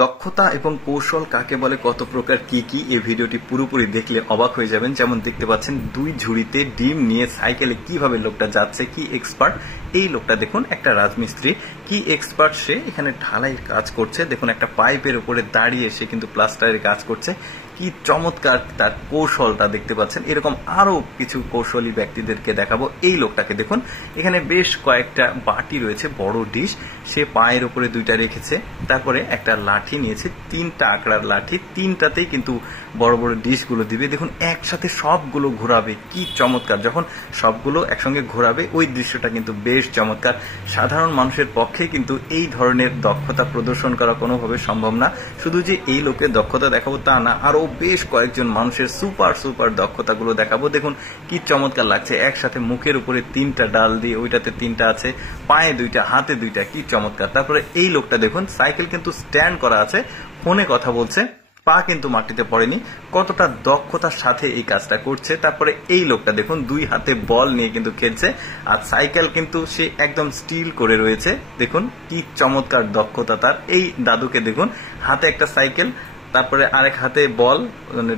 দক্ষতা এবং কৌশল কাকে বলে, কত প্রকার কি কি, এই ভিডিওটি পুরোপুরি দেখলে অবাক হয়ে যাবেন। যেমন দেখতে পাচ্ছেন দুই ঝুড়িতে ডিম নিয়ে সাইকেলে কিভাবে লোকটা যাচ্ছে, কি এক্সপার্ট এই লোকটা। দেখুন একটা রাজমিস্ত্রি, কি এক্সপার্ট সে এখানে ঢালাইয়ের কাজ করছে। দেখুন একটা পাইপের উপরে দাঁড়িয়ে সে কিন্তু প্লাস্টারের কাজ করছে। কি চমৎকার তার কৌশলটা দেখতে পাচ্ছেন। এরকম আরো কিছু কৌশলী ব্যক্তিদেরকে দেখাবো। এই লোকটাকে দেখুন, এখানে বেশ কয়েকটা বাটি রয়েছে, বড় ডিশ, সে পায়ের উপরে দুইটা রেখেছে, তারপরে একটা লাঠি নিয়েছে, তিনটা আঁকড়ার লাঠি, তিনটাতেই কিন্তু বড় বড় ডিশগুলো দিবে। দেখুন একসাথে সবগুলো ঘোরাবে, কি চমৎকার। যখন সবগুলো একসঙ্গে ঘোরাবে ওই দৃশ্যটা কিন্তু বেশ চমৎকার। সাধারণ মানুষের পক্ষে কিন্তু এই ধরনের দক্ষতা প্রদর্শন করা কোনোভাবে সম্ভব না। শুধু যে এই লোকের দক্ষতা দেখাবো তা না, আরো বেশ কয়েকজন মানুষের সুপার সুপার দক্ষতাগুলো দেখাবো। দেখুন কি চমৎকার লাগছে, একসাথে মুখের উপরে তিনটা ডাল দিয়ে, ওইটাতে তিনটা আছে, পায়ে দুইটা, হাতে দুইটা, কি চমৎকার। তারপরে এই লোকটা দেখুন সাইকেল কিন্তু স্ট্যান্ড করা আছে, ফোনে কথা বলছে, পা কিন্তু মাটিতে পড়েনি, কতটা দক্ষতার সাথে এই কাজটা করছে। তারপরে এই লোকটা দেখুন দুই হাতে বল নিয়ে কিন্তু খেলছে, আর সাইকেল কিন্তু সে একদম স্টিল করে রয়েছে। দেখুন কি চমৎকার দক্ষতা তার। এই দাদুকে দেখুন হাতে একটা সাইকেল, তারপরে আরেক হাতে বল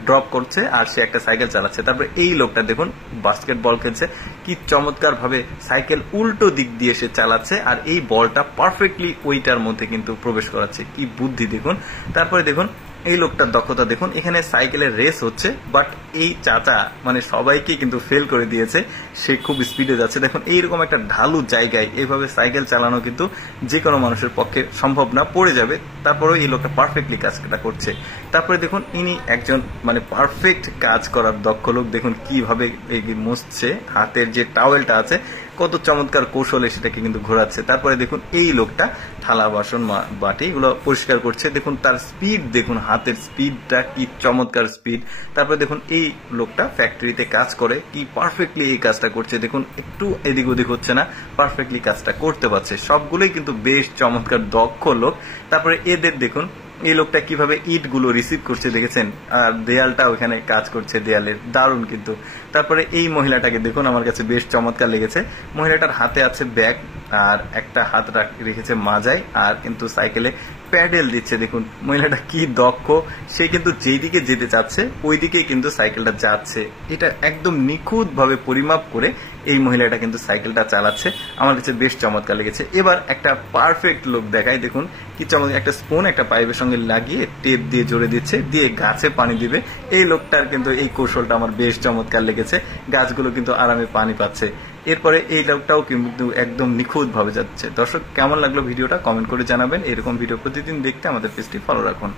ড্রপ করছে, আর সে একটা সাইকেল চালাচ্ছে। তারপরে এই লোকটা দেখুন বাস্কেটবল খেলছে, কি চমৎকার ভাবে সাইকেল উল্টো দিক দিয়ে সে চালাচ্ছে, আর এই বলটা পারফেক্টলি ওইটার মধ্যে কিন্তু প্রবেশ করাচ্ছে, কি বুদ্ধি দেখুন। তারপরে দেখুন এই লোকটার দক্ষতা দেখুন, এখানে সাইকেলের রেস হচ্ছে, বাট এই চাচা মানে সবাইকে কিন্তু ফেল করে দিয়েছে, সে খুব স্পিডে যাচ্ছে। দেখুন এইরকম একটা ঢালু জায়গায় এইভাবে সাইকেল চালানো কিন্তু যে কোনো মানুষের পক্ষে সম্ভব না, পড়ে যাবে। তারপরেও এই লোকটা পারফেক্টলি কাজটা করছে। তারপরে দেখুন ইনি একজন মানে পারফেক্ট কাজ করার দক্ষ লোক। দেখুন কিভাবে মুছছে, হাতের যে টাওয়েলটা আছে কত চমৎকার কৌশলে সেটাকে কিন্তু ঘোরাচ্ছে। তারপরে দেখুন এই লোকটা থালা বাসন বাটি এগুলো পরিষ্কার করছে। দেখুন তার স্পিড, দেখুন হাতের স্পিডটা কি চমৎকার স্পিড। তারপরে দেখুন এই লোকটা ফ্যাক্টরিতে কাজ করে, কি পারফেক্টলি এই কাজটা করছে। দেখুন একটু এদিক ওদিক হচ্ছে না, পারফেক্টলি কাজটা করতে পারছে। সবগুলোই কিন্তু বেশ চমৎকার দক্ষ লোক। তারপরে এদের দেখুন এই লোকটা কিভাবে ইট গুলো রিসিভ করছে দেখেছেন, আর দেয়ালটা ওখানে কাজ করছে, দেয়ালের দারুণ কিন্তু। তারপরে এই মহিলাটাকে দেখুন, আমার কাছে বেশ চমৎকার লেগেছে। মহিলাটার হাতে আছে ব্যাগ, আর একটা হাত রেখেছে মাজায়, আর কিন্তু সাইকেলে প্যাডেল দিচ্ছে। দেখুন মহিলাটা কি দক্ষ, সে কিন্তু যেদিকে যেতে চাচ্ছে ওই দিকে কিন্তু সাইকেলটা যাচ্ছে। এটা একদম নিখুঁত ভাবে পরিমাপ করে এই মহিলাটা কিন্তু সাইকেলটা চালাচ্ছে, আমার কাছে বেশ চমৎকার লেগেছে। এবার একটা পারফেক্ট লোক দেখায়, দেখুন কি চমৎকার। একটা স্পুন একটা পাইপের সঙ্গে লাগিয়ে টেপ দিয়ে জোরে দিচ্ছে, দিয়ে গাছে পানি দিবে। এই লোকটার কিন্তু এই কৌশলটা আমার বেশ চমৎকার লেগেছে, গাছগুলো কিন্তু আরামে পানি পাচ্ছে। এরপরে এই লোকটাও কিন্তু একদম নিখুঁত ভাবে যাচ্ছে। দর্শক কেমন লাগলো ভিডিওটা কমেন্ট করে জানাবেন। এরকম ভিডিও প্রতিদিন দেখতে আমাদের পেজটি ফলো রাখুন।